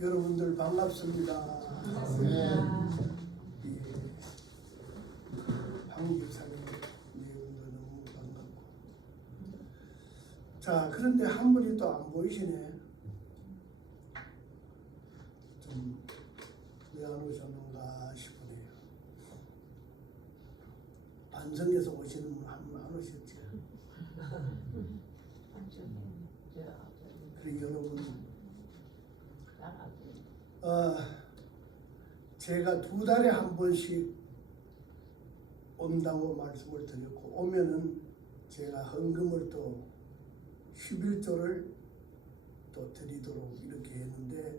여러분들 반갑습니다. 네. 방 집사님 여러분들 너무 반갑고. 자, 그런데 한 분이 또 안 보이시네. 좀 왜 안 오셨는가 싶으네요. 반성해서 오시는 분 한 분 안 오셨죠. 그래 여러분, 제가 2달에 한 번씩 온다고 말씀을 드렸고, 오면은 제가 헌금을 또 11조를 또 드리도록 이렇게 했는데,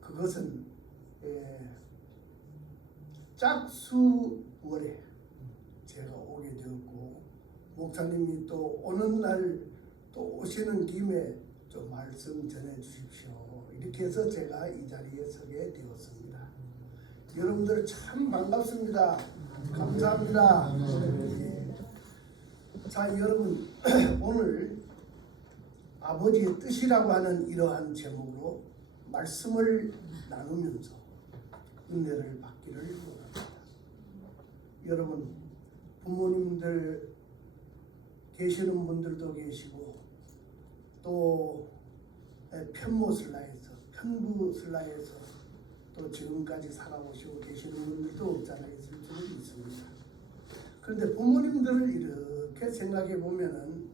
그것은 짝수월에 제가 오게 되었고, 목사님이 또 오는 날 또 오시는 김에 좀 말씀 전해 주십시오. 이렇게 해서 제가 이 자리에 서게 되었습니다. 여러분들 참 반갑습니다. 감사합니다. 예. 자, 여러분, 오늘 아버지의 뜻이라고 하는 이러한 제목으로 말씀을 나누면서 은혜를 받기를 원합니다. 여러분, 부모님들 계시는 분들도 계시고, 또 편모슬라에서, 편부슬라에서 또 지금까지 살아오시고 계시는 분들도 없잖아 있을 줄은 있습니다. 그런데 부모님들을 이렇게 생각해 보면은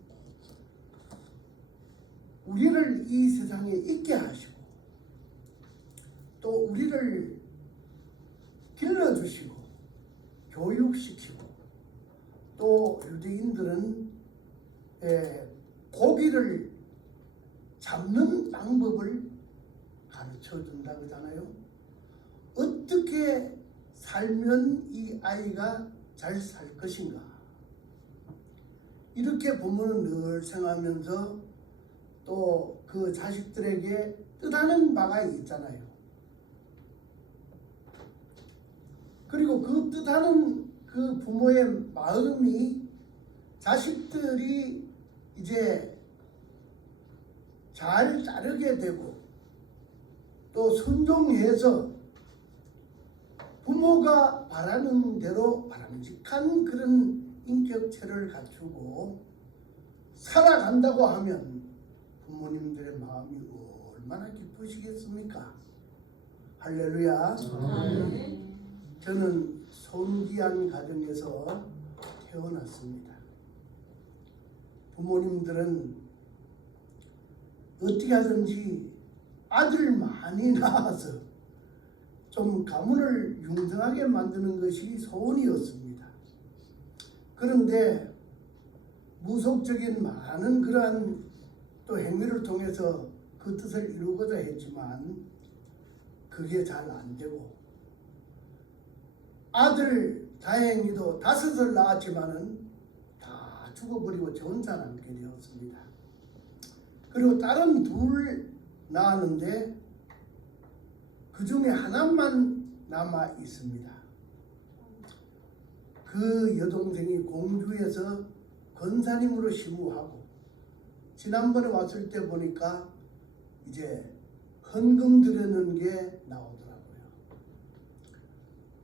우리를 이 세상에 있게 하시고, 또 우리를 길러주시고 교육시키고, 또 유대인들은 고기를 잡는 방법을 가르쳐 준다 그러잖아요. 어떻게 살면 이 아이가 잘 살 것인가, 이렇게 부모는 늘 생각하면서 또 그 자식들에게 뜻하는 바가 있잖아요. 그리고 그 뜻하는 그 부모의 마음이 자식들이 이제 잘 따르게 되고, 또 순종해서 부모가 바라는 대로 바람직한 그런 인격체를 갖추고 살아간다고 하면 부모님들의 마음이 얼마나 기쁘시겠습니까? 할렐루야. 저는 손귀한 가정에서 태어났습니다. 부모님들은 어떻게 하든지 아들 많이 낳아서 좀 가문을 융성하게 만드는 것이 소원이었습니다. 그런데 무속적인 많은 그러한 또 행위를 통해서 그 뜻을 이루고자 했지만 그게 잘 안 되고, 아들 다행히도 5을 낳았지만은 다 죽어버리고 저 혼자 남게 되었습니다. 그리고 다른 2 낳았는데 그 중에 하나만 남아 있습니다. 그 여동생이 공주에서 권사님으로 시무하고, 지난번에 왔을 때 보니까 이제 헌금 드리는 게 나오더라고요.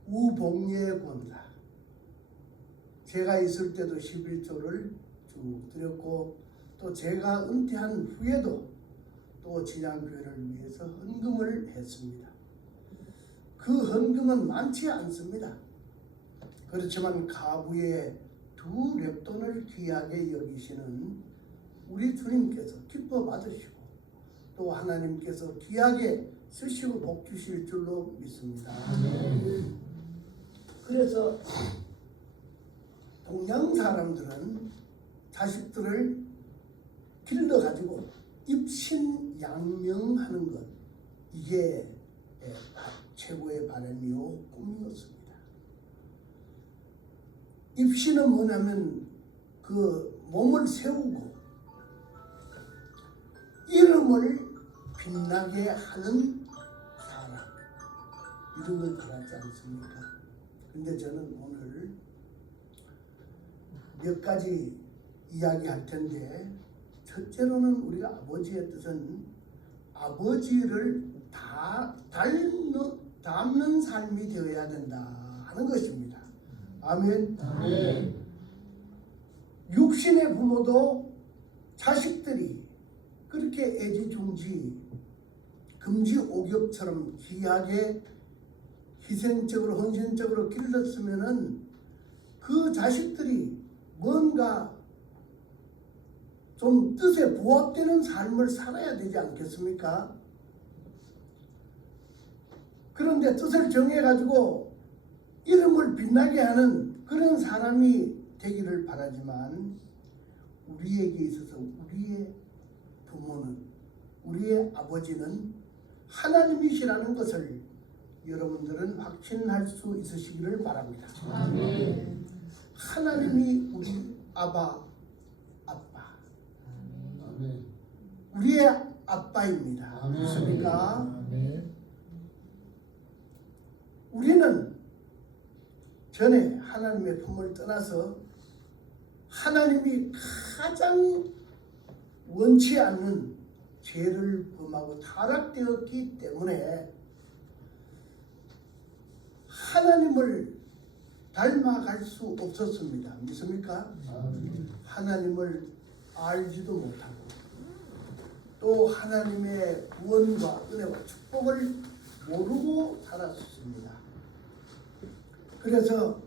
우복례 권사. 제가 있을 때도 11조를 쭉 드렸고, 또 제가 은퇴한 후에도 또 진양교회를 위해서 헌금을 했습니다. 그 헌금은 많지 않습니다. 그렇지만 가부의 2 렙돈을 귀하게 여기시는 우리 주님께서 기뻐 받으시고, 또 하나님께서 귀하게 쓰시고 복 주실 줄로 믿습니다. 그래서 동양 사람들은 자식들을 길러가지고 입신양명하는 것, 이게 최고의 바람이요 꿈이었습니다. 입신은 뭐냐면 그 몸을 세우고 이름을 빛나게 하는 사람, 이런 걸 바라지 않습니까? 근데 저는 오늘 몇 가지 이야기할 텐데, 첫째로는 우리가 아버지의 뜻은 아버지를 닮는 삶이 되어야 된다 하는 것입니다. 아멘. 아멘. 육신의 부모도 자식들이 그렇게 애지중지 금지옥엽처럼 귀하게 희생적으로 헌신적으로 길렀으면은 그 자식들이 뭔가 좀 뜻에 부합되는 삶을 살아야 되지 않겠습니까? 그런데 뜻을 정해가지고 이름을 빛나게 하는 그런 사람이 되기를 바라지만, 우리에게 있어서 우리의 부모는, 우리의 아버지는 하나님이시라는 것을 여러분들은 확신할 수 있으시기를 바랍니다. 아멘. 하나님이 우리 아빠, 아멘. 우리의 아빠입니다. 아멘. 그렇습니까? 아멘. 우리는 전에 하나님의 품을 떠나서 하나님이 가장 원치 않는 죄를 범하고 타락되었기 때문에 하나님을 닮아갈 수 없었습니다. 믿습니까? 아멘. 하나님을 알지도 못하고 또 하나님의 구원과 은혜와 축복을 모르고 살았습니다. 그래서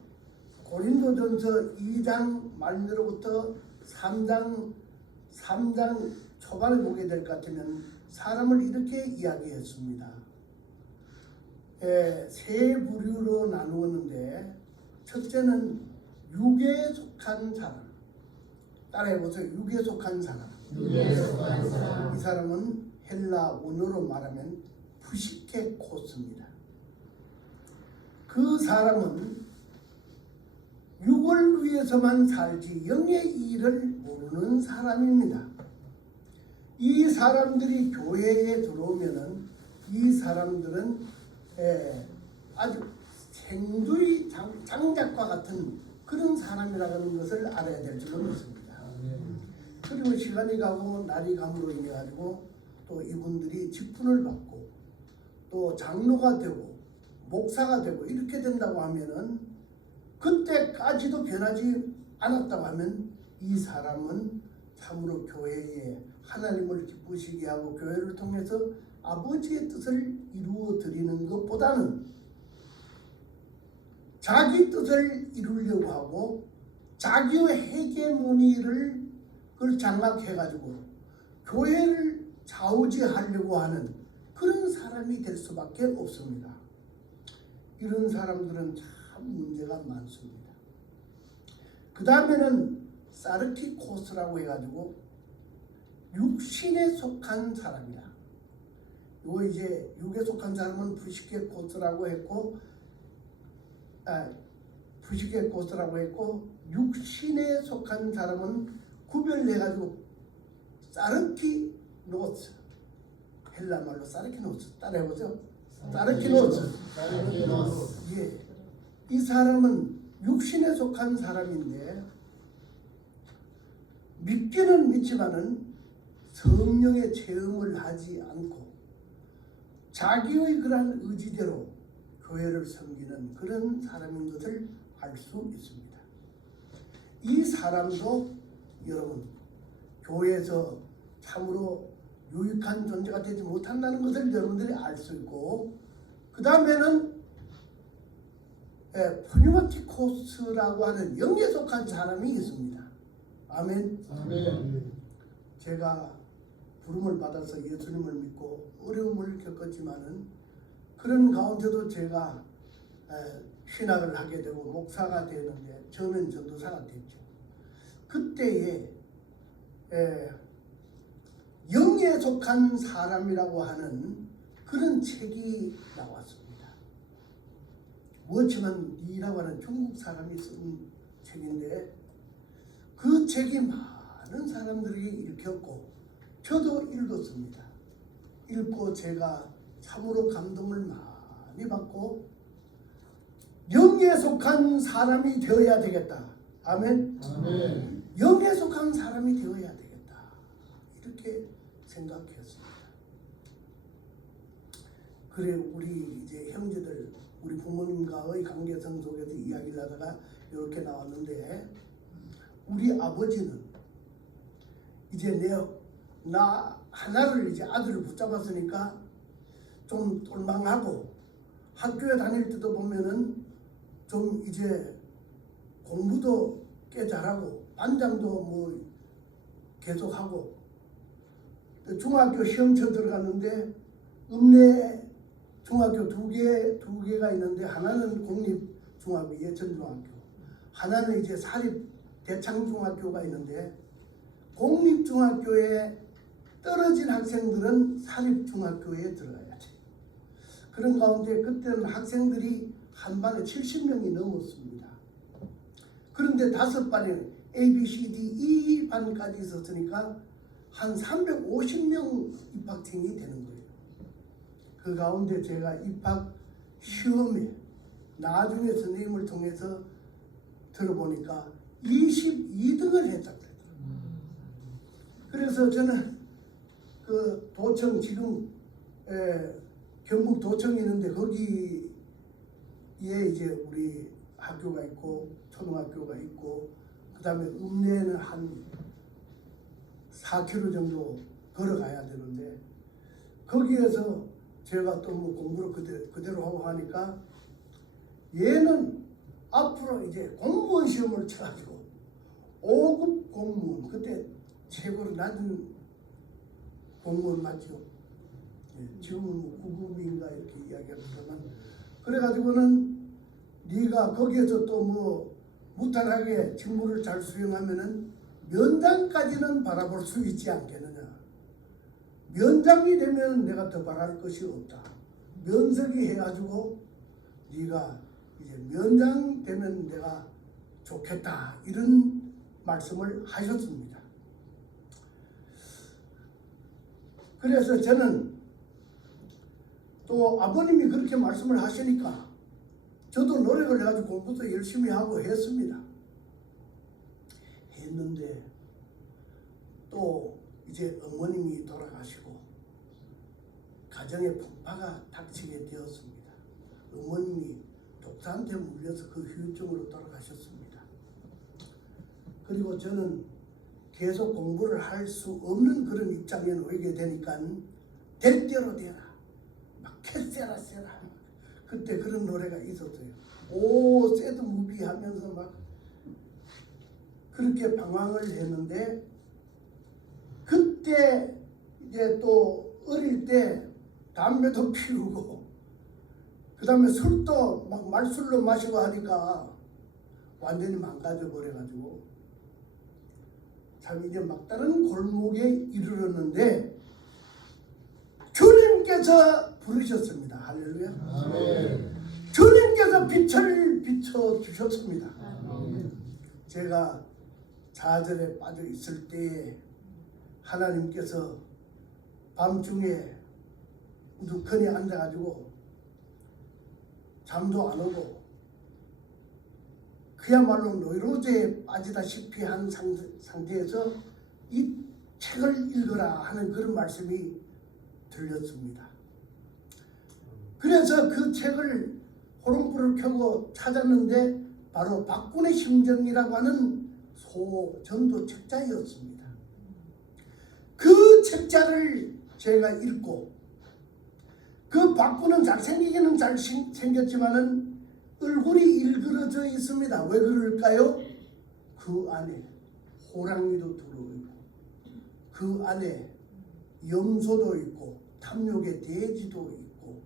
고린도전서 2장 말로부터 3장 초반에 보게 될 것 같으면 사람을 이렇게 이야기했습니다. 세 부류로 나누었는데, 첫째는 육에 속한 사람. 따라해보세요. 육에 속한 사람. 육에 속한 사람. 이 사람은 헬라 원어로 말하면 푸시케코스입니다. 그 사람은 육을 위해서만 살지 영의 일을 모르는 사람입니다. 이 사람들이 교회에 들어오면은 이 사람들은 아주 생두의 장작과 같은 그런 사람이라는 것을 알아야 될 줄로 믿습니다. 그리고 시간이 가고 날이 감으로 인해 가지고 또 이분들이 직분을 받고 또 장로가 되고 목사가 되고 이렇게 된다고 하면은, 그때까지도 변하지 않았다고 하면 이 사람은 참으로 교회에 하나님을 기쁘시게 하고 교회를 통해서 아버지의 뜻을 이루어 드리는 것보다는 자기 뜻을 이루려고 하고 자기의 헤게모니를 그걸 장악해가지고 교회를 좌우지하려고 하는 그런 사람이 될 수밖에 없습니다. 이런 사람들은 참 문제가 많습니다. 그 다음에는 사르키코스라고 해가지고 육신에 속한 사람이다. 이거 이제 육에 속한 사람은 푸시케코스라고 했고, 육신에 속한 사람은 구별해가지고 사르키노스, 헬라 말로 사르키노스, 따라해보죠. 사르키노스. 예, 이 사람은 육신에 속한 사람인데 믿기는 믿지만은 성령의 체험을 하지 않고 자기의 그러한 의지대로 교회를 섬기는 그런 사람인 것을 알 수 있습니다. 이 사람도 여러분 교회에서 참으로 유익한 존재가 되지 못한다는 것을 여러분들이 알 수 있고, 그 다음에는 프뉴마티코스라고 하는 영에 속한 사람이 있습니다. 아멘. 아멘. 제가 부름을 받아서 예수님을 믿고 어려움을 겪었지만은 그런 가운데도 제가 신학을 하게 되고 목사가 되는데 저는 전도사가 됐죠. 그때에 영에 속한 사람이라고 하는 그런 책이 나왔습니다. 워치만 리라고 하는 중국 사람이 쓴 책인데 그 책이 많은 사람들이 읽혔고 저도 읽었습니다. 읽고 제가 참으로 감동을 많이 받고 영에 속한 사람이 되어야 되겠다. 아멘. 아멘. 영에 속한 사람이 되어야 되겠다. 이렇게 생각했습니다. 그래 우리 이제 형제들 우리 부모님과의 관계성 속에서 이야기를 하다가 이렇게 나왔는데 우리 아버지는 이제 나 하나를 이제 아들을 붙잡았으니까 좀 똘망하고 학교에 다닐 때도 보면은 좀 이제 공부도 꽤 잘하고 반장도 뭐 계속하고 중학교 시험 쳐 들어갔는데 읍내 중학교 두 개가 있는데 하나는 공립중학교 예천중학교, 하나는 이제 사립 대창중학교가 있는데 공립중학교에 떨어진 학생들은 사립중학교에 들어가야지. 그런 가운데 그때는 학생들이 한 반에 70명이 넘었습니다. 그런데 5반에 A, B, C, D, E 반까지 있었으니까 한 350명 입학생이 되는 거예요. 그 가운데 제가 입학 시험에 나중에 선생님을 통해서 들어보니까 22등을 했다고 그러더라고요. 그래서 저는 그 도청 지금 경북 도청이 있는데 거기에 이제 우리 학교가 있고 초등학교가 있고 그 다음에 읍내에는 한 4km 정도 걸어가야 되는데 거기에서 제가 또 뭐 공부를 그대로 하고 하니까 얘는 앞으로 이제 공무원 시험을 쳐가지고 5급 공무원, 그때 최고로 낮은 공무원 맞죠? 지금은 9급인가 이렇게 이야기합니다만 그래가지고는 네가 거기에서 또 뭐 무탈하게 직무를 잘 수행하면은 면장까지는 바라볼 수 있지 않겠느냐. 면장이 되면 내가 더 바랄 것이 없다. 면석이 해가지고 네가 이제 면장 되면 내가 좋겠다. 이런 말씀을 하셨습니다. 그래서 저는 또 아버님이 그렇게 말씀을 하시니까 저도 노력을 해가지고 공부도 열심히 하고 했습니다. 했는데 또 이제 어머님이 돌아가시고 가정에 풍파가 닥치게 되었습니다. 어머님이 독사한테 물려서 그 후유증으로 돌아가셨습니다. 그리고 저는 계속 공부를 할 수 없는 그런 입장에 놓이게 되니까 될 대로 되라, 막 캐세라 세라, 그때 그런 노래가 있었어요. 오 새드 무비 하면서 막 그렇게 방황을 했는데 그때 이제 또 어릴 때 담배도 피우고 그 다음에 술도 막 말술로 마시고 하니까 완전히 망가져 버려가지고 참 이제 막다른 골목에 이르렀는데 주님께서 부르셨습니다. 할렐루야. 아멘. 주님께서 빛을 비춰주셨습니다. 아멘. 제가 좌절에 빠져 있을 때에 하나님께서 밤중에 우두커니 앉아가지고 잠도 안 오고 그야말로 노이로제에 빠지다시피 한 상태에서 이 책을 읽어라 하는 그런 말씀이 들렸습니다. 그래서 그 책을 호롱불을 켜고 찾았는데 바로 박군의 심정이라고 하는 소전도 책자였습니다. 그 책자를 제가 읽고 그 박군은 잘생기기는 잘생겼지만은 얼굴이 일그러져 있습니다. 왜 그럴까요? 그 안에 호랑이도 들어있고 그 안에 염소도 있고 탐욕의 돼지도 있고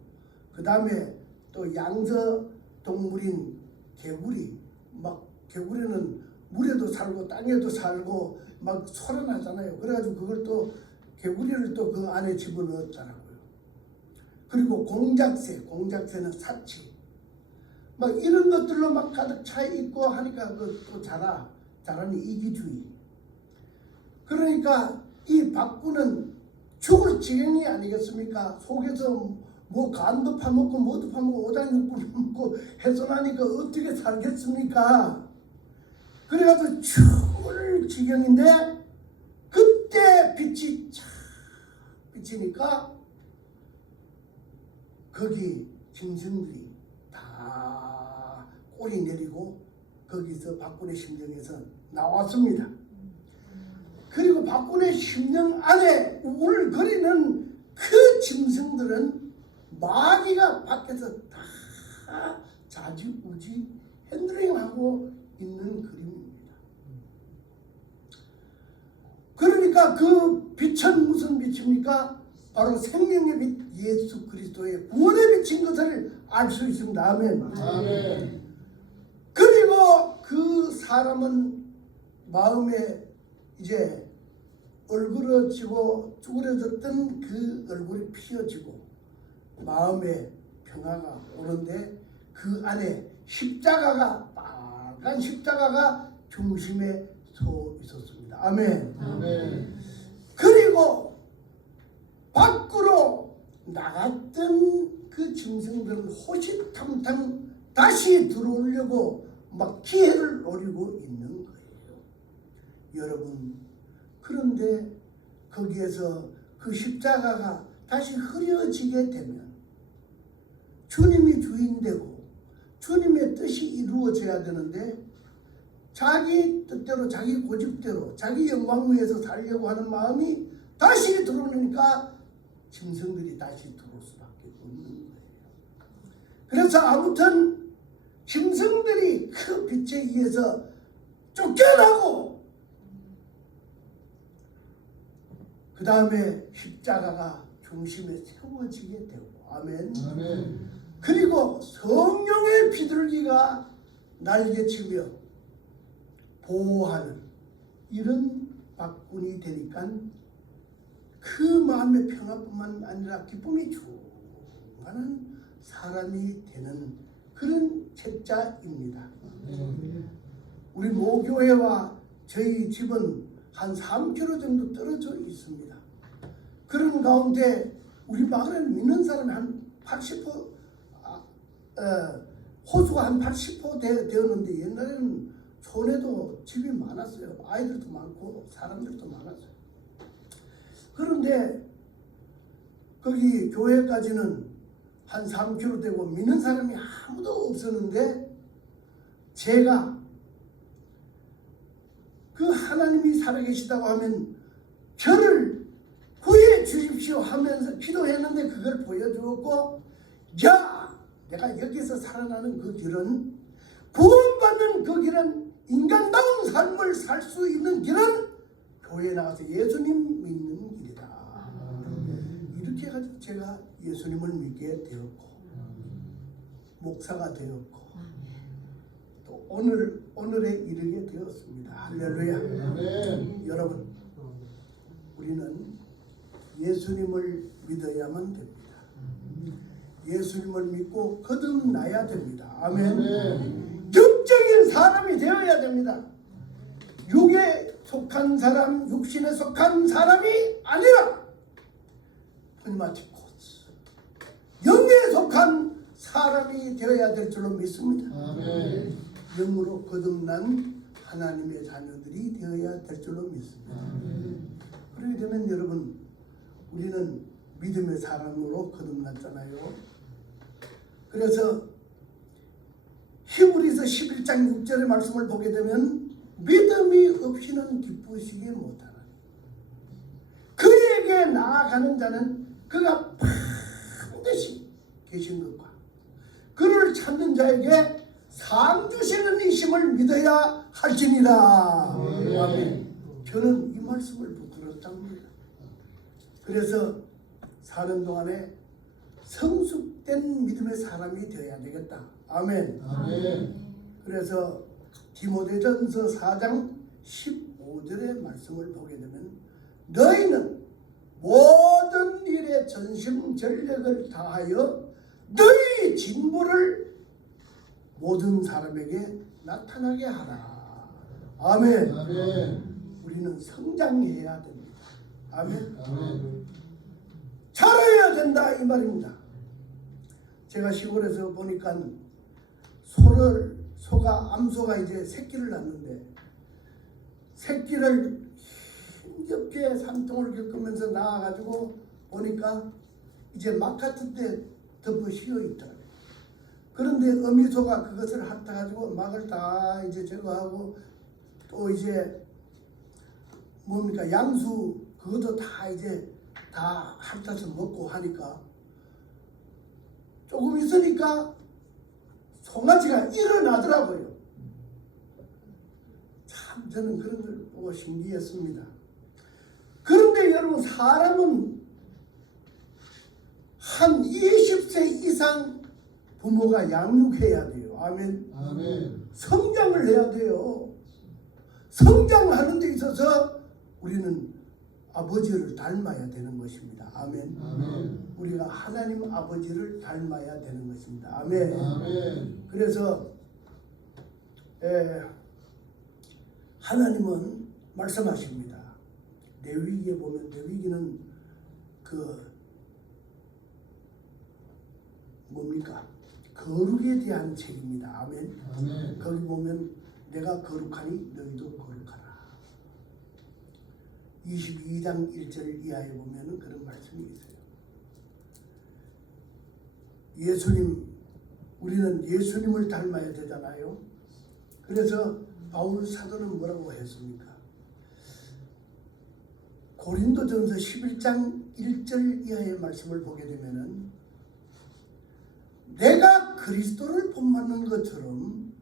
그 다음에 또 양서 동물인 개구리, 막 개구리는 물에도 살고 땅에도 살고 막 소란하잖아요. 그래가지고 그걸 또 개구리를 또 그 안에 집어넣었더라고요. 그리고 공작새는 사치, 막 이런 것들로 막 가득 차 있고 하니까 그 또 자라니 이기주의. 그러니까 이 박군은 죽을 지경이 아니겠습니까? 속에서 뭐 간도 파먹고 뭐도 파먹고 오장육부를 먹고 해소나니까 어떻게 살겠습니까? 그래가지고 죽을 지경인데 그때 빛이 촥 비치니까 그 거기 짐승들이 다 꼬리 내리고 거기서 박군의 심령에서 나왔습니다. 그리고 박군의 심령 안에 우울거리는 그 짐승들은 마귀가 밖에서 다 자지우지 핸들링하고 있는 그림입니다. 그러니까 그 빛은 무슨 빛입니까? 바로 생명의 빛 예수 그리스도의 구원의 빛인 것을 알 수 있습니다. 아멘. 아멘. 그리고 그 사람은 마음에 이제 얼그러지고 쭈그려졌던 그 얼굴이 피어지고 마음에 평화가 오는데 그 안에 십자가가 빨간 십자가가 중심에 서 있었습니다. 아멘. 아멘. 그리고 밖으로 나갔던 그 짐승들은 호시탐탐 다시 들어오려고 막 기회를 노리고 있는 거예요. 여러분, 그런데 거기에서 그 십자가가 다시 흐려지게 되면 주님이 주인되고 주님의 뜻이 이루어져야 되는데 자기 뜻대로 자기 고집대로 자기 영광 위해서 살려고 하는 마음이 다시 들어오니까 짐승들이 다시 들어올 수밖에 없는 거예요. 그래서 아무튼 짐승들이 그 빛에 의해서 쫓겨나고 그 다음에 십자가가 중심에 세워지게 되고 아멘. 아멘. 그리고 성령의 비둘기가 날개치며 보호하는 이런 박군이 되니까 그 마음의 평화뿐만 아니라 기쁨이 충만한 사람이 되는 그런 책자입니다. 우리 모교회와 저희 집은 한 3km 정도 떨어져 있습니다. 그런 가운데 우리 마을에는 믿는 사람이 한 80% 호수가 한 80% 되었는데 옛날에는 촌에도 집이 많았어요. 아이들도 많고 사람들도 많았어요. 그런데 거기 교회까지는 한 3km 되고 믿는 사람이 아무도 없었는데 제가 그 하나님이 살아계시다고 하면 저를 구해 주십시오 하면서 기도했는데 그걸 보여주었고, 야, 내가 여기서 살아나는 그 길은, 구원받는 그 길은, 인간다운 삶을 살 수 있는 길은 교회에 나가서 예수님 믿는 길이다. 이렇게 해가지고 제가 예수님을 믿게 되었고 목사가 되었고 또 오늘에 이르게 되었습니다. 할렐루야. 아멘. 여러분, 우리는 예수님을 믿어야만 됩니다. 예수님을 믿고 거듭나야 됩니다. 아멘. 아멘. 영적인 사람이 되어야 됩니다. 육에 속한 사람, 육신에 속한 사람이 아니라 푸니마티코스 영에 속한 사람이 되어야 될 줄로 믿습니다. 아멘. 영으로 거듭난 하나님의 자녀들이 되어야 될 줄로 믿습니다. 아멘. 그렇게 되면 여러분, 우리는 믿음의 사람으로 거듭났잖아요. 그래서 히브리서 11장 6절의 말씀을 보게 되면 믿음이 없이는 기쁘시기 못하는, 그에게 나아가는 자는 그가 반드시 계신 것과 그를 찾는 자에게 상 주시는 이심을 믿어야 할지니라. 아멘. 저는 이 말씀을 붙들었답니다. 그래서 사는 동안에 성숙된 믿음의 사람이 되어야 되겠다. 아멘. 아멘. 그래서 디모데전서 4장 15절의 말씀을 보게 되면 너희는 모든 일에 전심전력을 다하여 너희 진보를 모든 사람에게 나타나게 하라. 아멘. 아멘. 우리는 성장해야 됩니다. 아멘. 아멘. 자라야 된다 이 말입니다. 제가 시골에서 보니까 소가 암소가 이제 새끼를 낳는데 새끼를 힘겹게 산통을 겪으면서 낳아가지고 보니까 이제 막 같은 때 덮어 씌어 있더라고요. 그런데 어미소가 그것을 핥아가지고 막을 다 이제 제거하고 또 이제 뭡니까 양수 그것도 다 이제 다 핥아서 먹고 하니까 조금 있으니까 송아지가 일어나더라고요. 참 저는 그런 걸 보고 신기했습니다. 그런데 여러분 사람은 한 20세 이상 부모가 양육해야 돼요. 아멘. 아멘. 성장을 해야 돼요. 성장하는 데 있어서 우리는 아버지를 닮아야 되는 것입니다. 아멘. 아멘. 우리가 하나님 아버지를 닮아야 되는 것입니다. 아멘. 아멘. 그래서 하나님은 말씀하십니다. 레위기에 보면 레위기는 그 뭡니까? 거룩에 대한 책입니다. 아멘. 아멘. 거기 보면 내가 거룩하니 너희도 거룩하라. 22장 1절 이하에 보면 그런 말씀이 있어요. 예수님, 우리는 예수님을 닮아야 되잖아요. 그래서 바울 사도는 뭐라고 했습니까? 고린도전서 11장 1절 이하의 말씀을 보게 되면은 내가 그리스도를 본받는 것처럼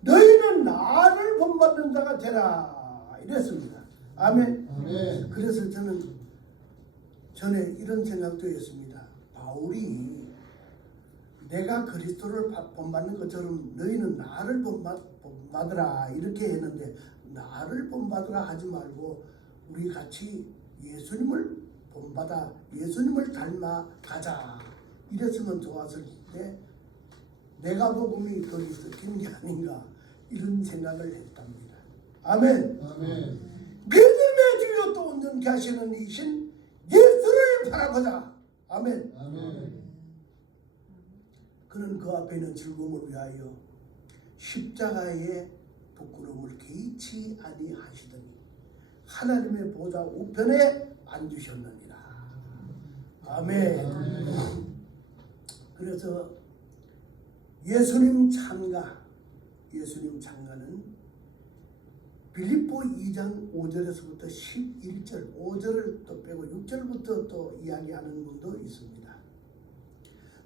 너희는 나를 본받는 자가 되라 이랬습니다. 아멘. 아멘. 그래서 저는 전에 이런 생각도 했습니다. 바울이 내가 그리스도를 본받는 것처럼 너희는 나를 본받으라 이렇게 했는데 나를 본받으라 하지 말고 우리 같이 예수님을 본받아 예수님을 닮아 가자 이랬으면 좋았을 텐데 내가 복음이 더 있었던 게 아닌가 이런 생각을 했답니다. 아멘. 아멘. 믿음의 주여 또 온전케 하시는 이신 예수를 바라보자. 아멘. 아멘. 그는 그 앞에 있는 즐거움을 위하여 십자가의 부끄러움을 개의치 아니하시더니 하나님의 보좌 우편에 앉으셨느니라. 아멘. 아멘. 그래서 예수님 창가는 빌립보 2장 5절에서부터 11절 5절을 또 빼고 6절부터 또 이야기하는 분도 있습니다.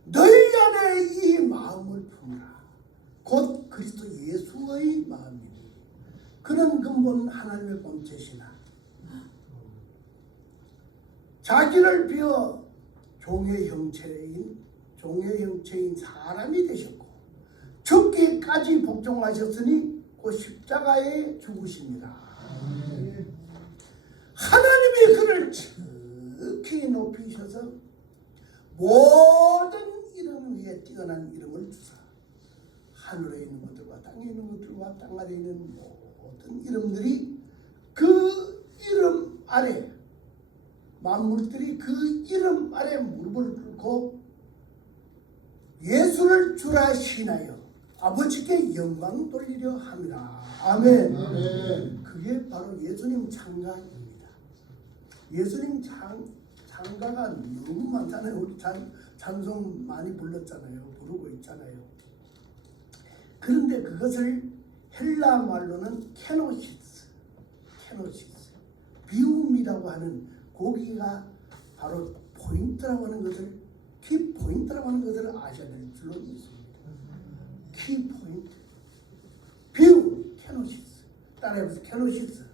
너희 안에 이 마음을 품으라. 곧 그리스도 예수의 마음이니 그는 근본 하나님의 본체시나 자기를 비워 종의 형체인 사람이 되셨고 죽기까지 복종하셨으니 곧 십자가에 죽으십니다. 하나님이 그를 지극히 높이셔서 모든 이름 위에 뛰어난 이름을 주사 하늘에 있는 것들과 땅에 있는 것들과 땅 아래에 있는 모든 이름들이 그 이름 아래 만물들이 그 이름 아래 무릎을 꿇고 예수를 주라 신하여 아버지께 영광 돌리려 합니다. 아멘. 아멘. 그게 바로 예수님 창가입니다. 예수님 창가가 너무 많잖아요. 우리 찬송 많이 불렀잖아요. 부르고 있잖아요. 그런데 그것을 헬라 말로는 케노시스 비움이라고 하는 거기가 바로 포인트라고 하는 것을 키포인트라고 하는 것을 아셔야 될 줄로 믿습니다. 키포인트 비움 케노시스 따라해보세요. 케노시스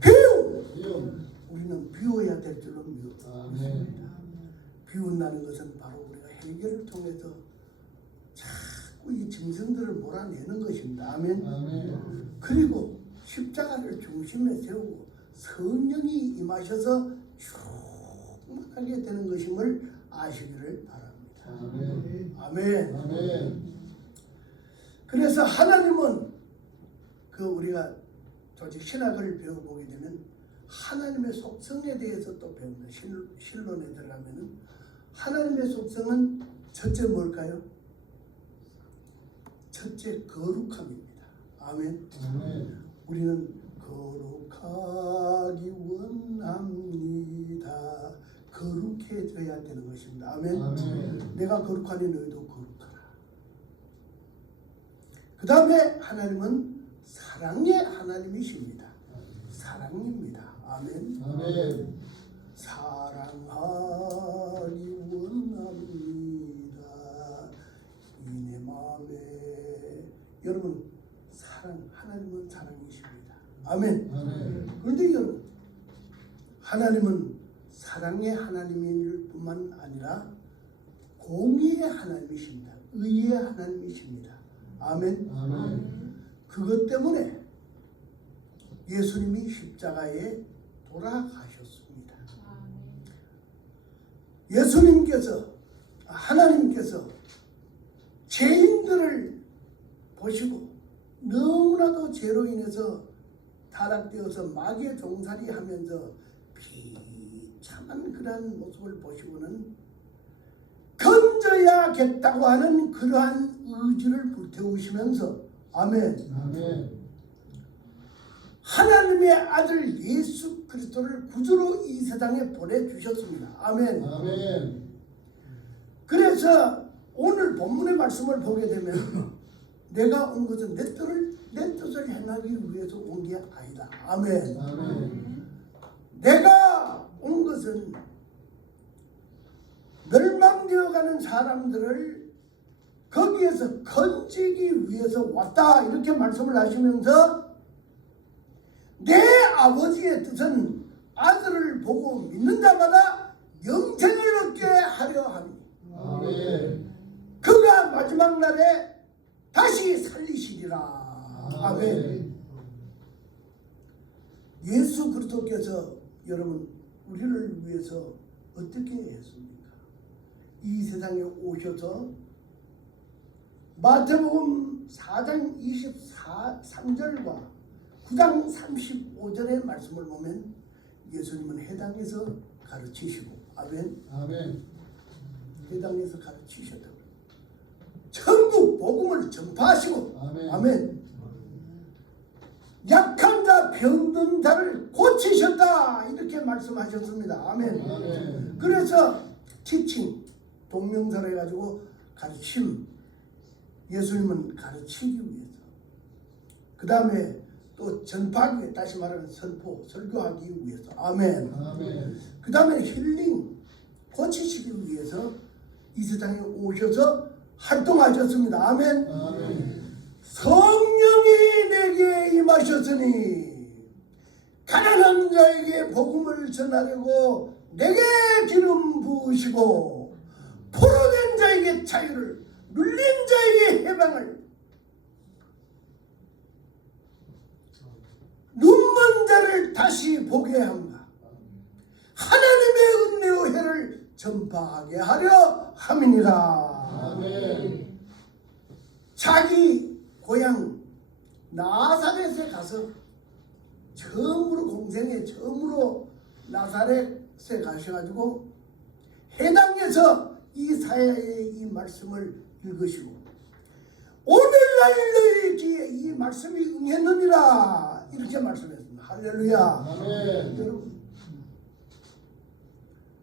비움 우리는 비워야 될 줄로 믿습니다. 비운다는 것은 바로 우리가 해결을 통해서 자꾸 이 짐승들을 몰아내는 것입니다. 아멘. 아멘. 그리고 십자가를 중심에 세우고 성령이 임하셔서 충만하게 되는 것임을 아시기를 바랍니다. 아멘. 아멘. 아멘. 그래서 하나님은 그 우리가 조직 신학을 배워보게 되면 하나님의 속성에 대해서 또 배웁니다. 신론에 들어가면은 하나님의 속성은 첫째 뭘까요? 첫째 거룩함입니다. 아멘. 아멘. 우리는 거룩하기 원합니다. 거룩해져야 되는 것입니다. 아멘. 아멘. 내가 거룩하니 너희도 거룩하라. 그 다음에 하나님은 사랑의 하나님이십니다. 사랑입니다. 아멘. 아멘. 사랑하리 원합니다. 이내 마음에. 여러분, 하나님은 사랑이십니다. 아멘. 아멘. 그런데 여러분, 하나님은 사랑의 하나님일 뿐만 아니라 공의의 하나님이십니다. 의의 하나님이십니다. 아멘. 아멘. 그것 때문에 예수님이 십자가에 돌아가셨습니다. 하나님께서 죄인들을 보시고 너무나도 죄로 인해서 타락되어서 마귀의 종살이 하면서 비참한 그러한 모습을 보시고는 건져야겠다고 하는 그러한 의지를 불태우시면서 아멘. 아멘. 하나님의 아들 예수 그리스도를 구주로 이 세상에 보내주셨습니다. 아멘. 아멘. 그래서 오늘 본문의 말씀을 보게 되면 내가 온 것은 내 뜻을 행하기 위해서 온 게 아니다. 아멘. 아멘. 내가 온 것은 멸망되어가는 사람들을 거기에서 건지기 위해서 왔다. 이렇게 말씀을 하시면서 내 아버지의 뜻은 아들을 보고 믿는 자마다 영생을 얻게 하려 함이. 아멘. 그가 마지막 날에 다시 살리시리라. 아멘. 예수 그리스도께서 여러분 우리를 위해서 어떻게 했습니까? 이 세상에 오셔서 마태복음 4장 23절과 9장 35절의 말씀을 보면 예수님은 해당에서 가르치시고 아멘. 아멘. 해당에서 가르치셨다고. 천국 복음을 전파하시고 아멘. 아멘. 약한 자 병든 자를 고치셨다 이렇게 말씀하셨습니다. 아멘. 아멘. 그래서 티칭 동명사로 해가지고 가르침, 예수님은 가르치기 위해서, 그 다음에 또 전파하기 위해, 다시 말하면 선포, 설교하기 위해서 아멘. 아멘. 그 다음에 힐링, 고치시기 위해서 이 세상에 오셔서 활동하셨습니다. 아멘. 아멘. 성령이 내게 임하셨으니 가난한 자에게 복음을 전하려고 내게 기름 부으시고 포로된 자에게 자유를, 눌린 자에게 해방을, 눈먼 자를 다시 보게 함과 하나님의 은혜의 해를 전파하게 하려 함이니라. 아멘. 자기 고향 나사렛에 가서 처음으로 공생에 처음으로 나사렛에 가셔가지고 해당에서 이사야의 이 말씀을 읽으시고 오늘날 너희에게 이 말씀이 응했느니라 이렇게 말씀했습니다. 할렐루야. 아멘. 여러분,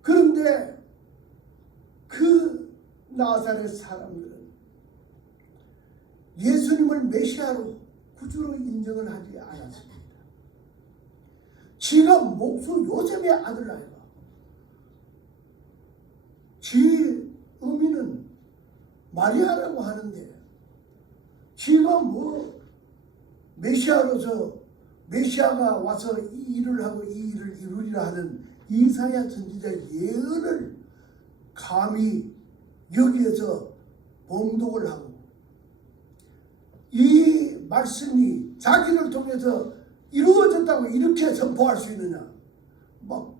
그런데 그 나사렛 사람들은 예수님을 메시아로 구주로 인정을 하지 않았습니다. 지가 목수 요셉의 아들 아이가, 지 어미는 마리아라고 하는데 지가 뭐 메시아로서 메시아가 와서 이 일을 하고 이 일을 이루리라 하는 이사야 선지자 예언을 감히 여기에서 봉독을 하고 이 말씀이 자기를 통해서 이루어졌다고 이렇게 선포할 수 있느냐? 막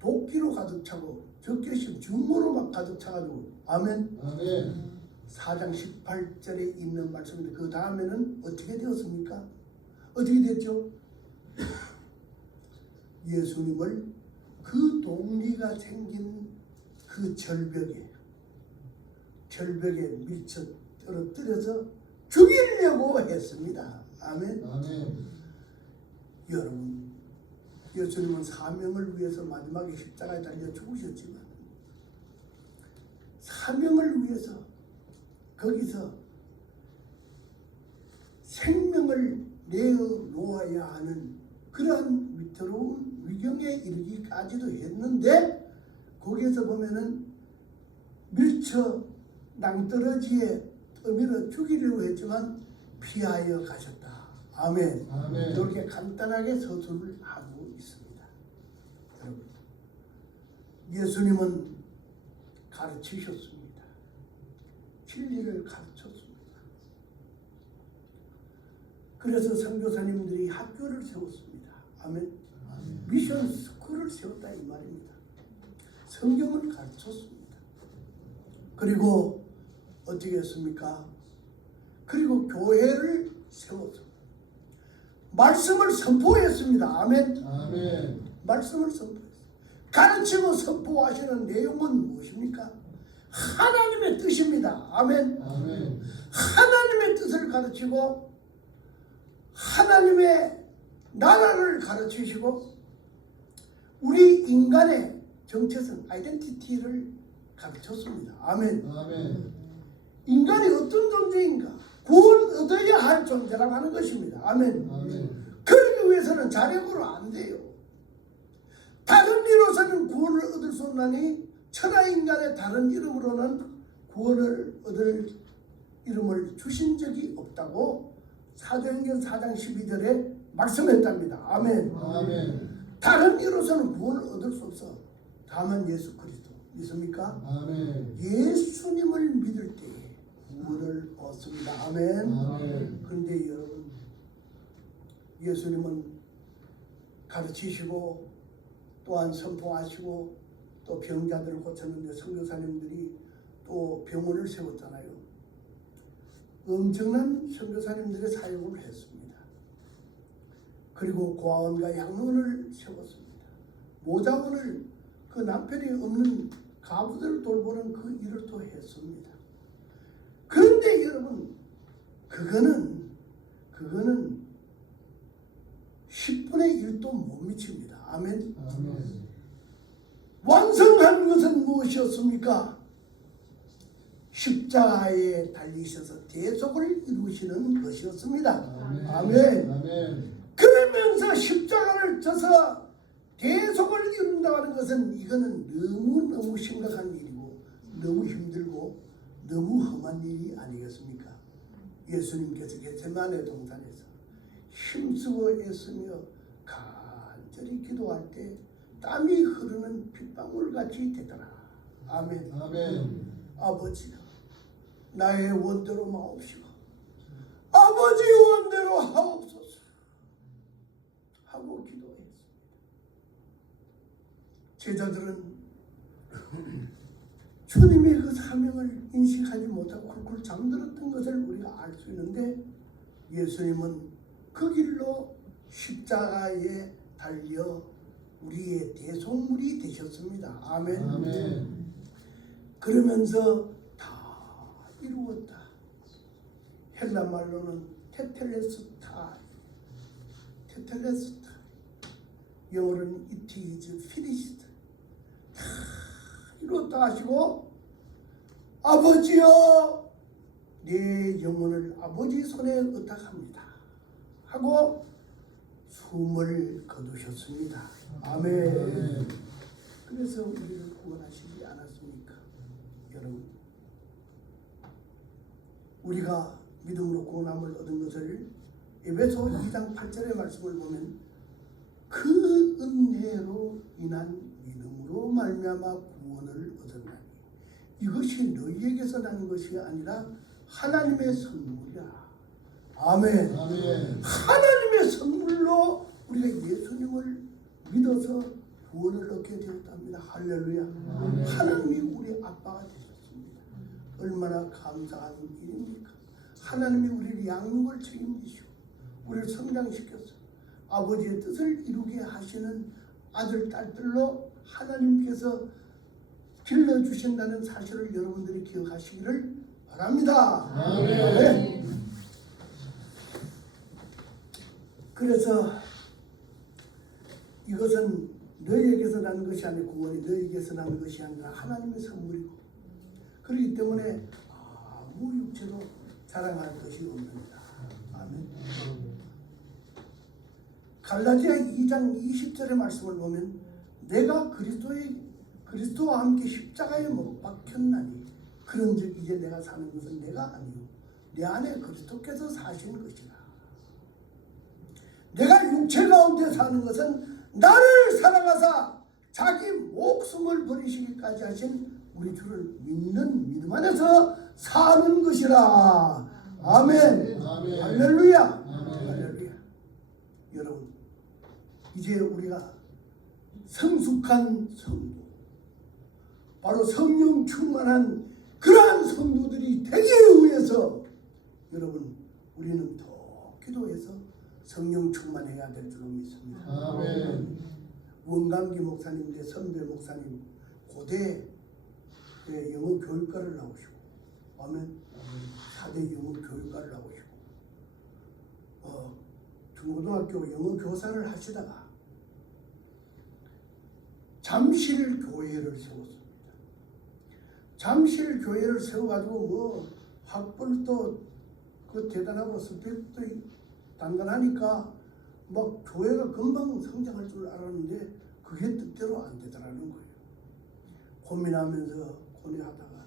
도끼로 가득 차고 적개심 중으로 막 가득 차가지고 아멘. 아멘. 4장 18절에 있는 말씀인데 그 다음에는 어떻게 되었습니까? 어떻게 됐죠? 예수님을 그 동리가 생긴 그 절벽에 밀쳐 떨어뜨려서 죽이려고 했습니다. 아멘. 아멘. 예수님은 사명을 위해서 마지막에 십자가에 달려 죽으셨지만 사명을 위해서 거기서 생명을 내어놓아야 하는 그러한 위태로운 위경에 이르기까지도 했는데 거기에서 보면은 밀쳐 낭떠러지에 떠밀어 죽이려고 했지만 피하여 가셨다. 아멘. 아멘. 이렇게 간단하게 서술을 하고 있습니다. 여러분, 예수님은 가르치셨습니다. 진리를 가르쳤습니다. 그래서 선교사님들이 학교를 세웠습니다. 아멘. 미션 스쿨을 세웠다 이 말입니다. 성경을 가르쳤습니다. 그리고 어떻게 했습니까? 그리고 교회를 세웠습니다. 말씀을 선포했습니다. 아멘. 아멘. 말씀을 선포했습니다. 가르치고 선포하시는 내용은 무엇입니까? 하나님의 뜻입니다. 아멘. 아멘. 하나님의 뜻을 가르치고 하나님의 나라를 가르치시고 우리 인간의 정체성, 아이덴티티를 가르쳤습니다. 아멘. 아멘. 인간이 어떤 존재인가? 구원 얻어야 할 존재라고 하는 것입니다. 아멘. 아멘. 그러기 위해서는 자력으로 안 돼요. 다른 이로서는 구원을 얻을 수 없나니 천하인간의 다른 이름으로는 구원을 얻을 이름을 주신 적이 없다고 사도행전 4장 12절에 말씀했답니다. 아멘. 아멘. 다른 이로서는 구원을 얻을 수 없어. 다만 예수 그리스도 믿습니까? 아멘. 예수님을 믿을 때 구원을 얻습니다. 아멘. 아멘. 그런데 여러분, 예수님은 가르치시고 또한 선포하시고 또 병자들을 고쳤는데 선교사님들이 또 병원을 세웠잖아요. 엄청난 선교사님들의 사역을 했습니다. 그리고 고아원과 양로원을 세웠습니다. 모자원을 그 남편이 없는 가부들을 돌보는 그 일을 또 했습니다. 그런데 여러분, 그거는 10분의 1도 못 미칩니다. 아멘. 아멘. 완성한 것은 무엇이었습니까? 십자가에 달리셔서 대속을 이루시는 것이었습니다. 아멘. 아멘. 그러면서 십자가를 져서 대속을 이룬다고 하는 것은 이거는 너무너무 심각한 일이고 너무 힘들고 너무 험한 일이 아니겠습니까? 예수님께서 겟세마네 동산에서 힘쓰고 애쓰며 간절히 기도할 때 땀이 흐르는 빗방울같이 되더라. 아멘. 아멘. 아버지가 나의 원대로 마옵시고 아버지 원대로 하옵소서 하고 기도했습니다. 제자들은 주님의 그 사명을 인식하지 못하고 쿨쿨 잠들었던 것을 우리가 알 수 있는데 예수님은 그 길로 십자가에 달려 우리의 대속물이 되셨습니다. 아멘. 아멘. 그러면서 다 이루었다. 헬라 말로는 테텔레스타, 영어로는 it is finished. 다 이루었다 하시고 아버지여 내 영혼을 아버지 손에 의탁합니다 하고 숨을 거두셨습니다. 아멘. 그래서 우리를 구원하시지 않았습니까? 여러분, 우리가 믿음으로 구원함을 얻은 것을 에베소 2장 8절의 말씀을 보면 그 은혜로 인한 믿음으로 말미암아 구원을 얻었나니 이것이 너희에게서 난 것이 아니라 하나님의 선물이야. 아멘. 아멘. 하나님의 선물로 우리가 예수님을 믿어서 구원을 얻게 되었답니다. 할렐루야. 아멘. 하나님이 우리 아빠가 되셨습니다. 얼마나 감사한 일입니까? 하나님이 우리를 양육을 책임지시고 우리를 성장시켜서 아버지의 뜻을 이루게 하시는 아들, 딸들로 하나님께서 길러주신다는 사실을 여러분들이 기억하시기를 바랍니다. 아멘. 그래서 이것은 너희에게서 나는 것이 아니고 구원이 너희에게서 나는 것이 아니라 하나님의 선물이고 그렇기 때문에 아무 육체로 자랑할 것이 없느니라. 아멘. 갈라디아 2장 20절의 말씀을 보면 내가 그리스도와 함께 십자가에 못 박혔나니 그런즉 이제 내가 사는 것은 내가 아니요 내 안에 그리스도께서 사시는 것이라. 내가 육체 가운데 사는 것은 나를 사랑하사 자기 목숨을 버리시기까지 하신 우리 주를 믿는 믿음 안에서 사는 것이라. 아멘. 아멘. 할렐루야. 아멘. 할렐루야. 여러분 이제 우리가 성숙한 성도 바로 성령 충만한 그러한 성도들이 되기 위해서 여러분 우리는 더 기도해서 성령 충만해야 될 줄로 믿습니다. 아멘. 원광기 목사님인데 선배 목사님 고대 영어 교육과를 나오시고 아멘. 4대 영어 교육과를 나오시고 중고등학교 영어 교사를 하시다가 잠실 교회를 세웠습니다. 잠실 교회를 세워가지고 뭐 학벌도 그 대단하고 스펙도 단단하니까 막 교회가 금방 성장할 줄 알았는데 그게 뜻대로 안 되더라는 거예요. 고민하면서 고뇌하다가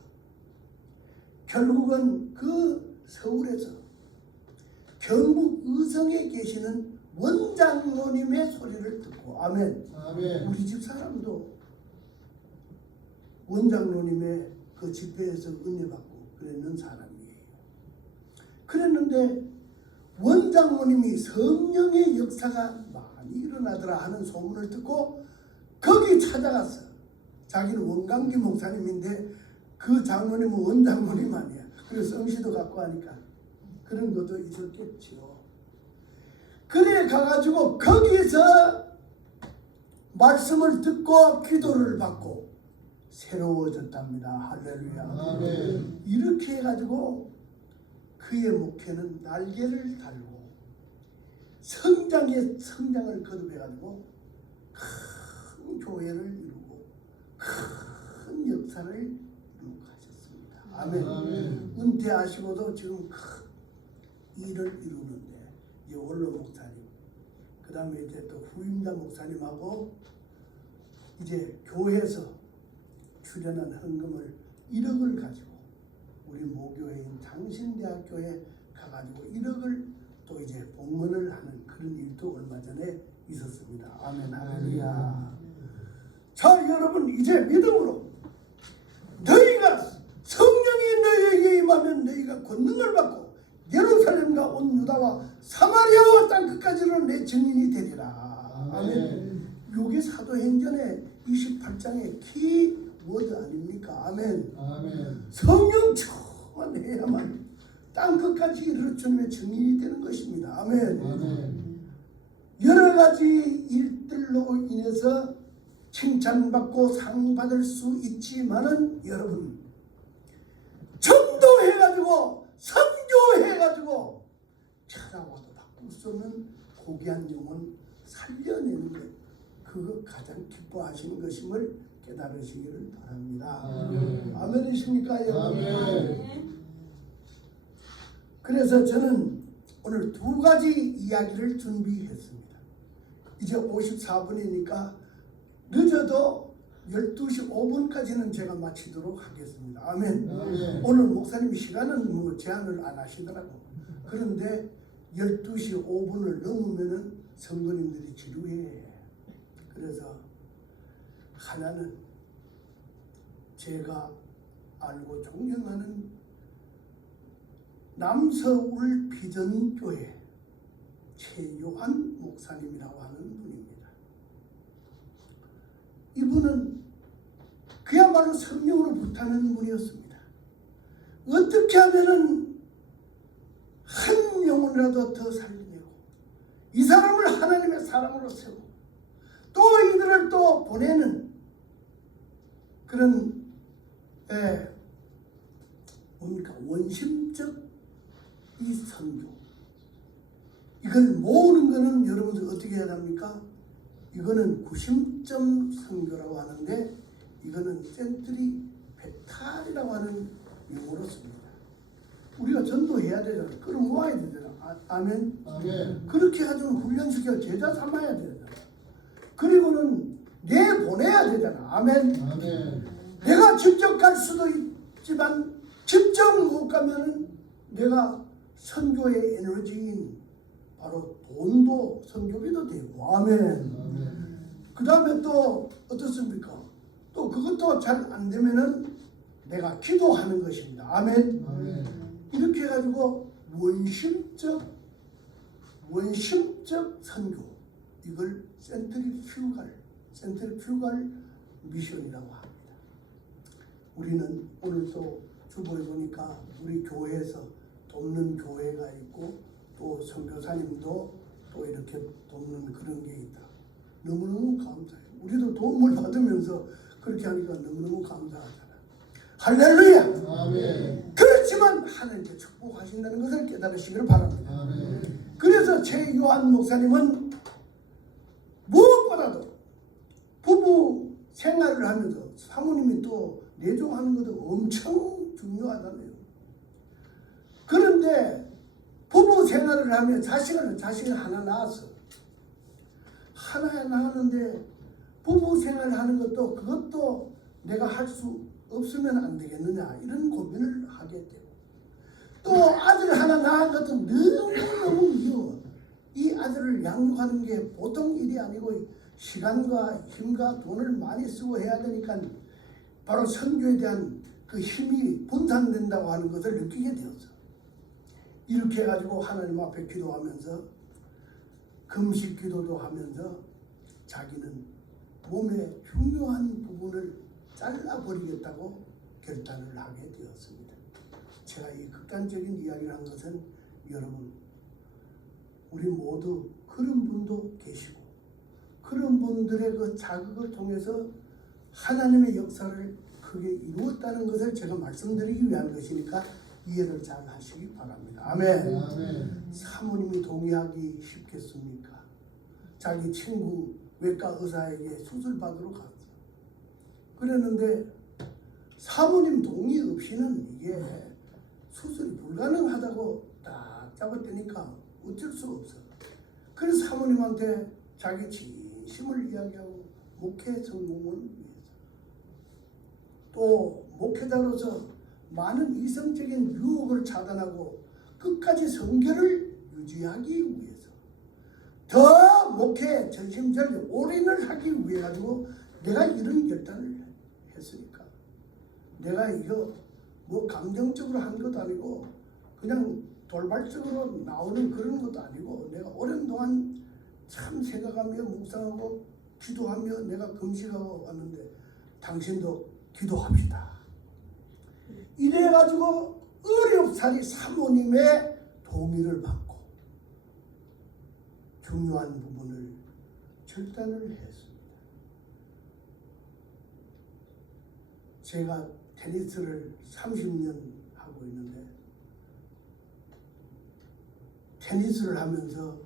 결국은 그 서울에서 경북 의성에 계시는 원장로님의 소리를 듣고 아멘. 아멘. 우리 집 사람도 원장로님의 그 집회에서 은혜 받고 그랬는 사람이에요. 그랬는데 원장로님이 성령의 역사가 많이 일어나더라 하는 소문을 듣고 거기 찾아갔어. 자기는 원광기 목사님인데 그 장로님은 원장로님 아니야. 그래서 성시도 갖고 하니까 그런 것도 있었겠지요. 그래 가가지고 거기서 말씀을 듣고 기도를 받고 새로워졌답니다. 할렐루야. 아멘. 이렇게 해가지고 그의 목회는 날개를 달고 성장을 거듭해가지고 큰 교회를 이루고 큰 역사를 이루고 가셨습니다. 아멘. 아멘. 은퇴하시고도 지금 큰 일을 이루는데 이제 원로 목사님, 그 다음에 이제 또 후임자 목사님하고 이제 교회에서 출연한 헌금을 1억을 가지고 우리 모교회인 장신대학교에 가가지고 1억을 또 이제 봉헌을 하는 그런 일도 얼마 전에 있었습니다. 아멘. 할렐루야. 자 여러분 이제 믿음으로 너희가 성령이 너희에게 임하면 너희가 권능을 받고 예루살렘과 온 유다와 사마리아와 땅끝까지로 내 증인이 되리라. 아멘. 이게 사도행전의 28장의 키워드 아닙니까? 아멘. 아멘. 성령 충만해야만 땅끝까지 이르러 주님의 증인이 되는 것입니다. 아멘. 아멘. 여러 가지 일들로 인해서 칭찬받고 상 받을 수 있지만은 여러분 전도해가지고 선교해가지고 찾아와도 바꿀 수 없는 고귀한 영혼 살려내는 것 그거 가장 기뻐하시는 것임을 깨달으시기를 바랍니다. 아멘. 아멘이십니까 여러분? 아멘. 그래서 저는 오늘 두 가지 이야기를 준비했습니다. 이제 54분이니까 늦어도 12시 5분까지는 제가 마치도록 하겠습니다. 아멘. 아멘. 오늘 목사님 시간은 뭐 제한을 안 하시더라고. 그런데 12시 5분을 넘으면은 성도님들이 지루해. 그래서 하나는 제가 알고 존경하는 남서울 비전교회 최요한 목사님이라고 하는 분입니다. 이분은 그야말로 성령으로 불타는 분이었습니다. 어떻게 하면은 한 영혼이라도 더 살리내고 이 사람을 하나님의 사람으로 세우고 또 이들을 또 보내는 그런 뭡니까 원심적 이 선교 이걸 모으는 거는 여러분들 어떻게 해야 합니까? 이거는 구심점 선교라고 하는데 이거는 센트리 페탈이라고 하는 용어로 씁니다. 우리가 전도해야 되잖아. 끌어모아야 되잖아. 아멘. 아멘. 그렇게 가지고 훈련시켜 제자 삼아야 되잖아. 그리고는 내보내야 되잖아. 아멘. 아멘. 내가 직접 갈 수도 있지만 직접 못 가면은 내가 선교의 에너지인 바로 돈도 선교비도 되고 아멘. 아멘. 그 다음에 또 어떻습니까? 또 그것도 잘 안 되면은 내가 기도하는 것입니다. 아멘. 아멘. 이렇게 해가지고 원심적 선교 이걸 센트리퓨갈 미션이라고 합니다. 우리는 오늘 또 주보에 보니까 우리 교회에서 돕는 교회가 있고 또 선교사님도 또 이렇게 돕는 그런 게 있다. 너무너무 감사해요. 우리도 도움을 받으면서 그렇게 하니까 너무너무 감사하잖아. 할렐루야. 아멘. 그렇지만 하나님께 축복하신다는 것을 깨달으시기를 바랍니다. 아멘. 그래서 최요한 목사님은 무엇보다도 부부 생활을 하면서 사모님이 또 내조하는 것도 엄청 중요하다네요. 그런데 부부 생활을 하면 자식을 하나 낳았어. 하나 낳았는데 부부 생활을 하는 것도 그것도 내가 할 수 없으면 안 되겠느냐 이런 고민을 하게 되고 또 아들 하나 낳은 것도 너무너무 미워. 이 아들을 양육하는 게 보통 일이 아니고 시간과 힘과 돈을 많이 쓰고 해야 되니까 바로 선교에 대한 그 힘이 분산된다고 하는 것을 느끼게 되었어. 이렇게 해가지고 하나님 앞에 기도하면서 금식 기도도 하면서 자기는 몸의 중요한 부분을 잘라버리겠다고 결단을 하게 되었습니다. 제가 이 극단적인 이야기를 한 것은 여러분 우리 모두 그런 분도 계시고 그런 분들의 그 자극을 통해서 하나님의 역사를 크게 이루었다는 것을 제가 말씀드리기 위한 것이니까 이해를 잘 하시기 바랍니다. 아멘. 아멘. 사모님이 동의하기 쉽겠습니까? 자기 친구 외과 의사에게 수술 받으러 갔어. 그랬는데 사모님 동의 없이는 이게 수술이 불가능하다고 딱 잡았다니까 어쩔 수 없어. 그래서 사모님한테 자기 진심을 이야기하고 목회 성공을 위해서 또 목회자로서 많은 이성적인 유혹을 차단하고 끝까지 성결을 유지하기 위해서 더 목회에 전심전력 올인을 하기 위해 가지고 내가 이런 결단을 했으니까 내가 이거 뭐 감정적으로 한 것도 아니고 그냥 돌발적으로 나오는 그런 것도 아니고 내가 오랜 동안 참 생각하며 묵상하고 기도하며 내가 금식하고 왔는데 당신도 기도합시다. 이래가지고 어렵사리 사모님의 동의를 받고 중요한 부분을 결단을 했습니다. 제가 테니스를 30년 하고 있는데 테니스를 하면서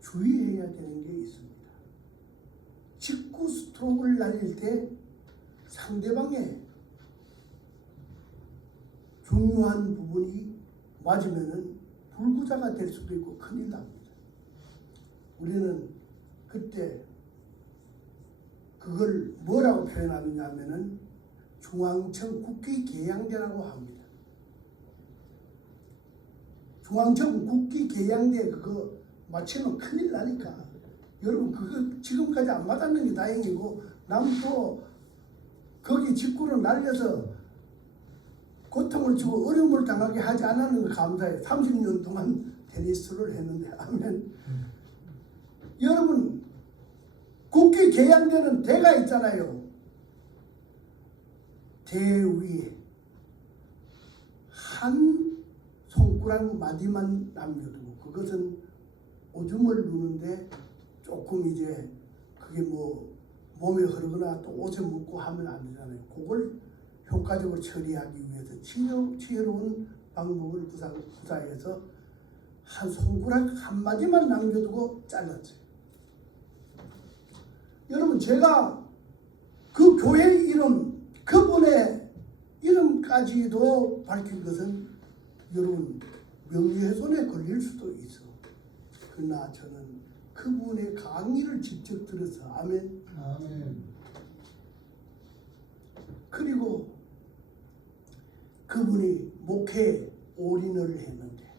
주의해야 되는 게 있습니다. 직구 스트로크를 날릴 때 상대방의 중요한 부분이 맞으면은 불구자가 될 수도 있고 큰일 납니다. 우리는 그때 그걸 뭐라고 표현하느냐 하면은 중앙청 국기 개양대라고 합니다. 중앙청 국기 개양대 그거 맞추면 큰일 나니까 여러분 그거 지금까지 안 맞았는 게 다행이고 남도 거기 직구를 날려서 고통을 주고 어려움을 당하게 하지 않았는 걸 감사해. 30년 동안 테니스를 했는데 아멘. 여러분 국기 개양대는 대가 있잖아요. 대 위에 한 손가락 마디만 남겨두고 그것은 오줌을 누는데 조금 이제 그게 뭐 몸에 흐르거나 또 옷에 묻고 하면 안 되잖아요. 그걸 효과적으로 처리하기 위해서 지혜로운 방법을 구사해서 한 손가락 한 마디만 남겨두고 잘랐어요. 여러분 제가 그 교회 이름, 그분의 이름까지도 밝힌 것은 여러분 명예훼손에 걸릴 수도 있어. 그러나 저는 그분의 강의를 직접 들어서 아멘. 아멘. 그리고 그분이 목회에 올인을 했는데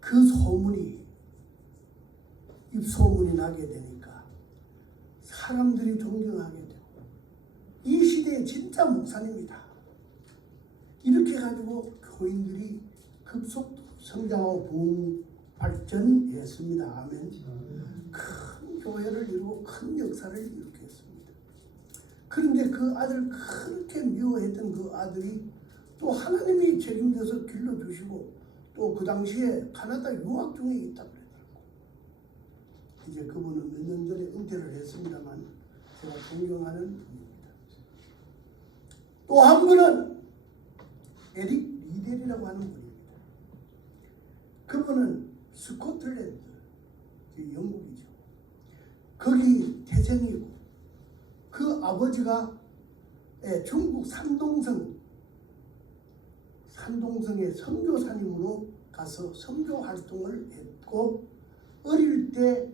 그 소문이 입소문이 나게 되니까 사람들이 존경하게 되고 이 시대의 진짜 목사님이다. 이렇게 가지고 교인들이 급속도로 성장하고 부흥 발전했습니다. 아멘. 큰 교회를 이루고 큰 역사를 일으켰습니다. 그런데 그 아들 그렇게 미워했던 그 아들이 또 하나님이 책임져서 길러주시고 또 그 당시에 캐나다 유학 중에 있다고 그러더라고. 이제 그분은 몇 년 전에 은퇴를 했습니다만 제가 존경하는 분입니다. 또 한 분은 에릭 리델이라고 하는 분입니다. 그분은 스코틀랜드, 영국이죠. 거기 태생이고 그 아버지가 중국 산동성의 선교사님으로 가서 선교 활동을 했고 어릴 때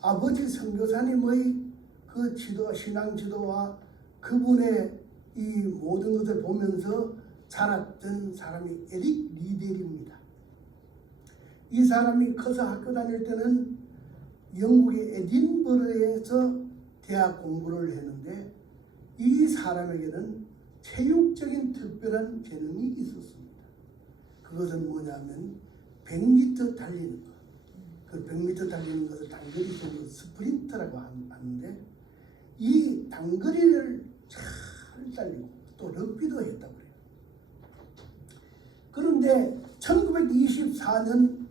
아버지 선교사님의 그 지도, 신앙 지도와 그분의 이 모든 것을 보면서 자랐던 사람이 에릭 리델입니다. 이 사람이 커서 학교 다닐 때는 영국의 에딘버러에서 대학 공부를 했는데 이 사람에게는 체육적인 특별한 재능이 있었습니다. 그것은 뭐냐면 100m 달리는 것. 그 100m 달리는 것을 단거리 속으로 스프린트라고 하는데 이 단거리를 잘 달리고 또 럭비도 했다고 그래요. 그런데 1924년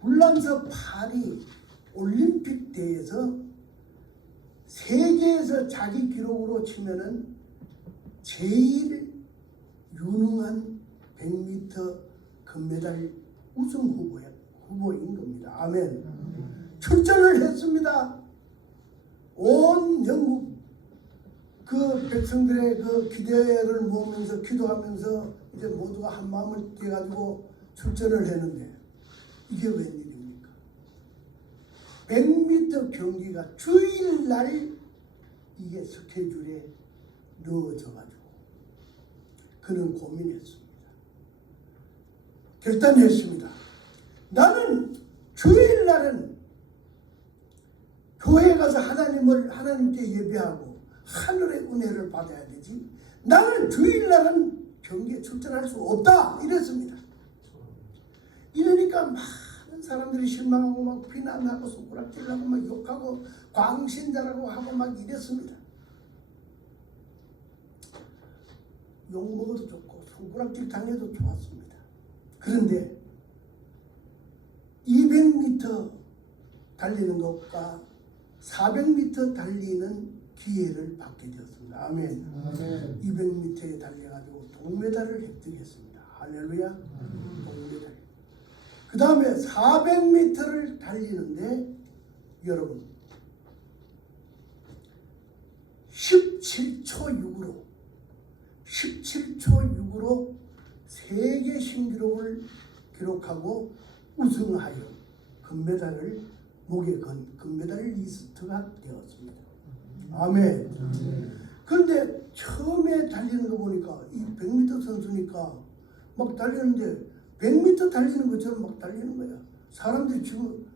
불란서 파리 올림픽 대회에서 세계에서 자기 기록으로 치면은 제일 유능한 100m 금메달 우승 후보인 겁니다. 아멘. 출전을 했습니다. 온 영국 그 백성들의 그 기대를 모으면서 기도하면서 이제 모두가 한 마음을 돼가지고 출전을 했는데 이게 웬일입니까? 100m 경기가 주일날 이게 스케줄에 넣어져가지고 그는 고민했습니다. 결단했습니다. 나는 주일날은 교회에 가서 하나님께 예배하고 하늘의 은혜를 받아야 되지. 나는 주일날은 경기에 출전할 수 없다. 이랬습니다. 이러니까 많은 사람들이 실망하고 막 비난하고 손가락질하고 막 욕하고 광신자라고 하고 막 이랬습니다. 욕먹어도 좋고 손가락질 당해도 좋았습니다. 그런데 200m 달리는 것과 400m 달리는 기회를 받게 되었습니다. 아멘. 아멘. 200m에 달려가지고 동메달을 획득했습니다. 할렐루야. 동메달. 그 다음에 400m를 달리는데 여러분 17초 6으로 세계 신기록을 기록하고 우승하여 금메달을 목에 건 금메달리스트가 되었습니다. 아멘. 그런데 처음에 달리는 거 보니까 이 100m 선수니까 막 달리는데 100m 달리는 것처럼 막 달리는 거야. 사람들이 지금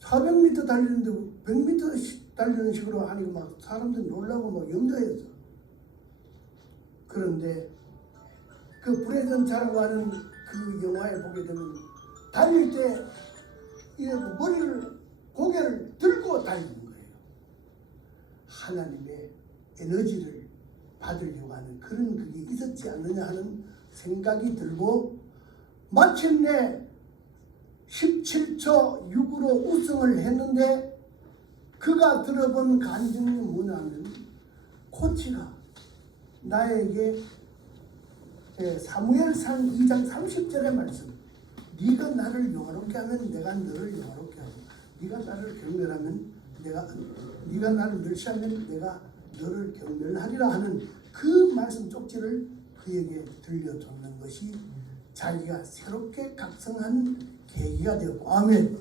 400m 달리는데 100m 달리는 식으로 하니까 막 사람들이 놀라고 막 염려했어. 그런데 그 브레전차라고 하는 그 영화에 보게 되면 달릴 때 이렇게 고개를 들고 달리는 거예요. 하나님의 에너지를 받으려고 하는 그런 그게 있었지 않느냐 하는 생각이 들고 마침내 17초 6으로 우승을 했는데 그가 들어본 간증이 뭐냐면 코치가 나에게 사무엘상 2장 30절의 말씀 네가 나를 영화롭게 하면 내가 너를 영화롭게 하고 네가 나를 경멸하면 네가 나를 멸시하면 내가 너를 경멸하리라 하는 그 말씀 쪽지를 그에게 들려줬는 것이 자기가 새롭게 각성한 계기가 되었고, 아멘.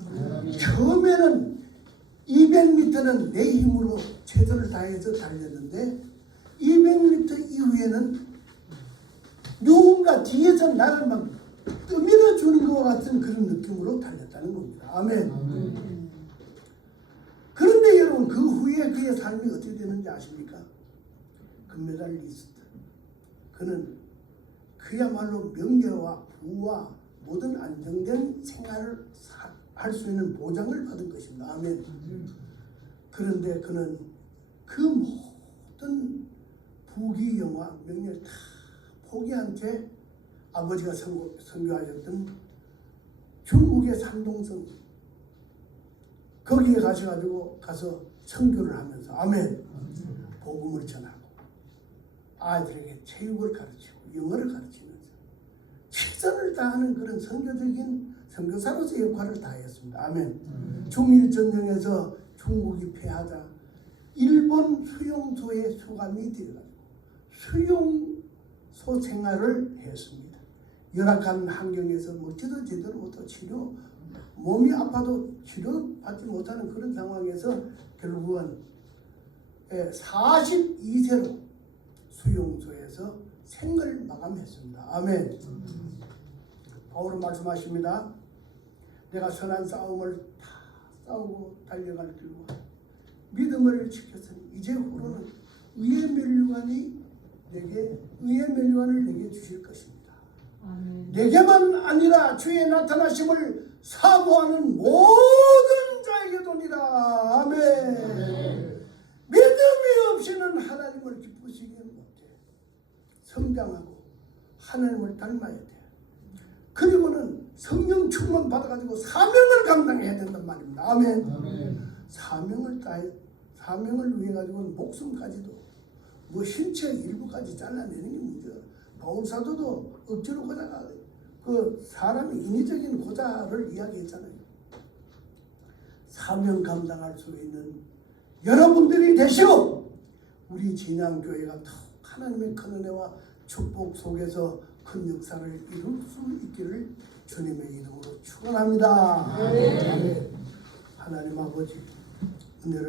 처음에는 200m는 내 힘으로 최선을 다해서 달렸는데 200m 이후에는 누군가 뒤에서 나를 막 떠밀어 주는 것 같은 그런 느낌으로 달렸다는 겁니다. 아멘. 그런데 여러분, 그 후에 그의 삶이 어떻게 되는지 아십니까? 금메달리스트. 그는 그야말로 명예와 부와 모든 안정된 생활을 할 수 있는 보장을 받은 것입니다. 아멘. 그런데 그는 그 모든 부귀영화 명예를 다 포기한 채 아버지가 선교하셨던 중국의 산동성 거기에 가서 선교를 하면서, 아멘, 복음을 전하고 아이들에게 체육을 가르치고 영어를 가르치면서 최선을 다하는 그런 선교적인 선교사로서의 역할을 다했습니다. 아멘. 중일전쟁에서 중국이 패하자 일본 수용소에 수감이 되어가지고 수용소 생활을 했습니다. 열악한 환경에서 먹지도 제대로 못하고 몸이 아파도 치료받지 못하는 그런 상황에서 결국은 42세로 수용소에서 생을 마감했습니다. 아멘. 바울은 말씀하십니다. 내가 선한 싸움을 다 싸우고 달려갈 길과 믿음을 지켰으니 이제 후로는 의의 면류관을 내게 주실 것입니다. 아멘. 내게만 아니라 주의 나타나심을 사모하는 모든 자에게도니라. 아멘. 아멘. 믿음이 없이는 하나님을 기쁘시게 못해. 성장하고 하나님을 닮아야 돼. 그리고는 성령 충만 받아가지고 사명을 감당해야 된단 말입니다. 아멘. 아멘. 사명을 위해 가지고는 목숨까지도 뭐 신체 일부까지 잘라내는 게 문제야. 바울 사도도 억지로 고자가 그 사람의 인위적인 고자를 이야기했잖아요. 사명 감당할 수 있는 여러분들이 되시고 우리 진양교회가 더욱 하나님의 큰 은혜와 축복 속에서 큰 역사를 이룰 수 있기를 주님의 이름으로 축원합니다. 아멘. 하나님 아버지 은혜를